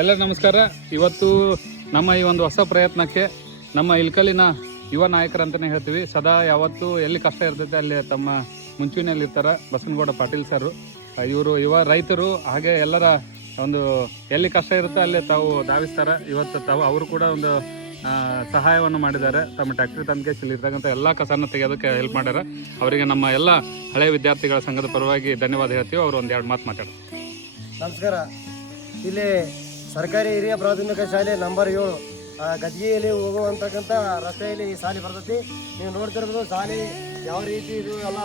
ಎಲ್ಲ ನಮಸ್ಕಾರ. ಇವತ್ತು ನಮ್ಮ ಈ ಒಂದು ಹೊಸ ಪ್ರಯತ್ನಕ್ಕೆ ನಮ್ಮ ಇಲ್ಕಲಿನ ಯುವ ನಾಯಕರಂತಲೇ ಹೇಳ್ತೀವಿ. ಸದಾ ಯಾವತ್ತು ಎಲ್ಲಿ ಕಷ್ಟ ಇರ್ತೈತೆ ಅಲ್ಲಿ ತಮ್ಮ ಮುಂಚೂಣಿಯಲ್ಲಿ ಇರ್ತಾರೆ ಬಸನಗೌಡ ಪಾಟೀಲ್ ಸರ್. ಇವರು ಯುವ ರೈತರು, ಹಾಗೆ ಎಲ್ಲರ ಒಂದು ಎಲ್ಲಿ ಕಷ್ಟ ಇರುತ್ತೆ ಅಲ್ಲಿ ತಾವು ಧಾವಿಸ್ತಾರೆ. ಇವತ್ತು ತಾವು ಅವರು ಕೂಡ ಒಂದು ಸಹಾಯವನ್ನು ಮಾಡಿದ್ದಾರೆ. ತಮ್ಮ ಟ್ಯಾಕ್ಟ್ರಿ ತಂದಿಗೆ ಇಲ್ಲಿರ್ತಕ್ಕಂಥ ಎಲ್ಲ ಕಸನ ತೆಗೆಯೋದಕ್ಕೆ ಹೆಲ್ಪ್ ಮಾಡ್ಯಾರ. ಅವರಿಗೆ ನಮ್ಮ ಎಲ್ಲ ಹಳೆಯ ವಿದ್ಯಾರ್ಥಿಗಳ ಸಂಘದ ಪರವಾಗಿ ಧನ್ಯವಾದ ಹೇಳ್ತೀವಿ. ಅವರು ಒಂದೆರಡು ಮಾತು ಮಾತಾಡೋದು. ನಮಸ್ಕಾರ. ಇಲ್ಲಿ ಸರ್ಕಾರಿ ಹಿರಿಯ ಪ್ರಾಥಮಿಕ ಶಾಲೆ ನಂಬರ್ 7 ಗದ್ಗಿಯಲ್ಲಿ ಹೋಗುವಂತಕ್ಕಂಥ ರಸ್ತೆಯಲ್ಲಿ ಈ ಶಾಲೆ ಬರ್ತೈತಿ. ನೀವು ನೋಡ್ತಿರ್ಬೋದು ಶಾಲೆ ಯಾವ ರೀತಿ ಇದು ಎಲ್ಲ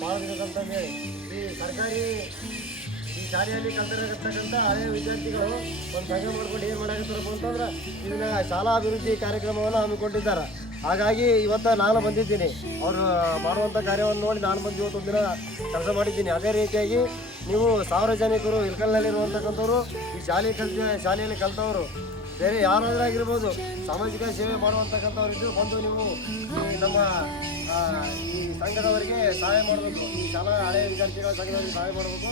ಮಾಡಬೇಕಂತ ಹೇಳಿ ಈ ಶಾಲೆಯಲ್ಲಿ ಕಲ್ತಿರತಕ್ಕಂಥ ಹಳೆಯ ವಿದ್ಯಾರ್ಥಿಗಳು ಒಂದು ಸಂಘ ಮಾಡ್ಕೊಂಡು ಏನು ಮಾಡಾಕತ್ತಾರಪ್ಪ ಅಂತಂದ್ರೆ ಇದನ್ನ ಶಾಲಾ ಅಭಿವೃದ್ಧಿ ಕಾರ್ಯಕ್ರಮವನ್ನು ಹಮ್ಮಿಕೊಂಡಿದ್ದಾರೆ. ಹಾಗಾಗಿ ಇವತ್ತು ನಾನು ಬಂದಿದ್ದೀನಿ. ಅವರು ಮಾಡುವಂಥ ಕಾರ್ಯವನ್ನು ನೋಡಿ ನಾನು ಬಂದು ಇವತ್ತೊಂದು ದಿನ ಕೆಲಸ ಮಾಡಿದ್ದೀನಿ. ಅದೇ ರೀತಿಯಾಗಿ ನೀವು ಸಾರ್ವಜನಿಕರು ಇಲ್ಕಲ್ನಲ್ಲಿರುವಂತಕ್ಕಂಥವ್ರು, ಈ ಶಾಲೆಯಲ್ಲಿ ಕಲಿತವರು ಬೇರೆ ಯಾರಾದರೂ ಆಗಿರ್ಬೋದು, ಸಾಮಾಜಿಕ ಸೇವೆ ಮಾಡುವಂತಕ್ಕಂಥವ್ರು ಇದ್ದು ಬಂದು ನೀವು ನಮ್ಮ ಈ ಸಂಘದವರಿಗೆ ಸಹಾಯ ಮಾಡಬೇಕು. ಈ ಶಾಲಾ ಹಳೆಯ ವಿದ್ಯಾರ್ಥಿಗಳ ಸಂಘದವರಿಗೆ ಸಹಾಯ ಮಾಡಬೇಕು.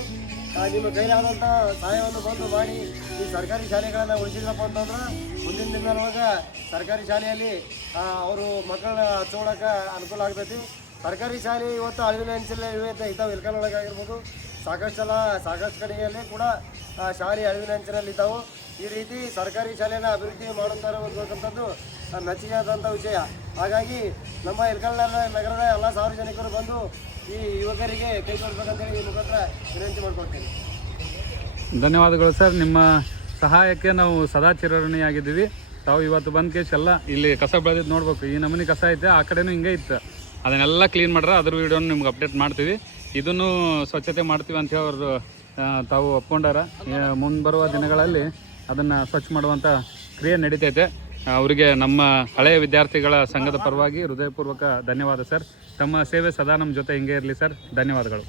ನಿಮ್ಮ ಕೈಲಾದಂಥ ಸಹಾಯವನ್ನು ಬಂದು ಮಾಡಿ ಈ ಸರ್ಕಾರಿ ಶಾಲೆಗಳನ್ನು ಉಳಿಸಿದ್ರಪ್ಪ ಅಂತಂದ್ರೆ ಮುಂದಿನ ದಿನದೊಳಗ ಸರ್ಕಾರಿ ಶಾಲೆಯಲ್ಲಿ ಅವರು ಮಕ್ಕಳನ್ನ ಹಚ್ಚೋಳಕ್ಕೆ ಅನುಕೂಲ ಆಗ್ತೈತಿ. ಸರ್ಕಾರಿ ಶಾಲೆ ಇವತ್ತು ಅಳಿವಿನ ಅಂಚಲ್ಲಿ ಇದ್ದಾವೆ. ಇಲ್ಕಲ್ನೊಳಗೆ ಆಗಿರ್ಬೋದು, ಸಾಕಷ್ಟು ಕಡೆಯಲ್ಲಿ ಕೂಡ ಶಾಲೆ ಅಳಿವಿನ ಅಂಚಿನಲ್ಲಿ ಇದ್ದಾವೆ. ಈ ರೀತಿ ಸರ್ಕಾರಿ ಶಾಲೆಯನ್ನು ಅಭಿವೃದ್ಧಿ ಮಾಡುತ್ತಾರೆ ಅಂತಕ್ಕಂಥದ್ದು ಮೆಚ್ಚುಗೆ ಆದಂಥ ವಿಷಯ. ಹಾಗಾಗಿ ನಮ್ಮ ಇಲ್ಕಲ್ ನಗರದ ಎಲ್ಲ ಸಾರ್ವಜನಿಕರು ಬಂದು ಈ ಯುವಕರಿಗೆ ಕೈ ಕೊಡಬೇಕಂತೇಳಿ ಈ ಮುಖಾಂತರ ವಿನಂತಿ ಮಾಡ್ಕೊಳ್ತೀನಿ. ಧನ್ಯವಾದಗಳು ಸರ್. ನಿಮ್ಮ ಸಹಾಯಕ್ಕೆ ನಾವು ಸದಾ ಚಿರಋಣಿಯಾಗಿದ್ದೀವಿ. ತಾವು ಇವತ್ತು ಬಂದ ಕೇಸ್ ಎಲ್ಲ ಇಲ್ಲಿ ಕಸ ಬೆಳೆದಿದ್ದು ನೋಡ್ಬೇಕು. ಈ ನಮೂನಿ ಕಸ ಐತೆ, ಆ ಕಡೆನೂ ಹಿಂಗೆ ಇತ್ತು. ಅದನ್ನೆಲ್ಲ ಕ್ಲೀನ್ ಮಾಡ್ರೆ ಅದ್ರ ವೀಡಿಯೋನ ನಿಮ್ಗೆ ಅಪ್ಡೇಟ್ ಮಾಡ್ತೀವಿ. ಇದನ್ನು ಸ್ವಚ್ಛತೆ ಮಾಡ್ತೀವಿ ಅಂತ ಹೇಳಿ ಅವರು ತಾವು ಒಪ್ಕೊಂಡಾರ. ಮುಂದೆ ಬರುವ ದಿನಗಳಲ್ಲಿ ಅದನ್ನು ಸ್ವಚ್ಛ ಮಾಡುವಂಥ ಕ್ರಿಯೆ ನಡೀತೈತೆ. ಅವರಿಗೆ ನಮ್ಮ ಹಳೆಯ ವಿದ್ಯಾರ್ಥಿಗಳ ಸಂಘದ ಪರವಾಗಿ ಹೃದಯಪೂರ್ವಕ ಧನ್ಯವಾದ ಸರ್. ತಮ್ಮ ಸೇವೆ ಸದಾ ನಮ್ಮ ಜೊತೆ ಹಿಂಗೆ ಇರಲಿ ಸರ್. ಧನ್ಯವಾದಗಳು.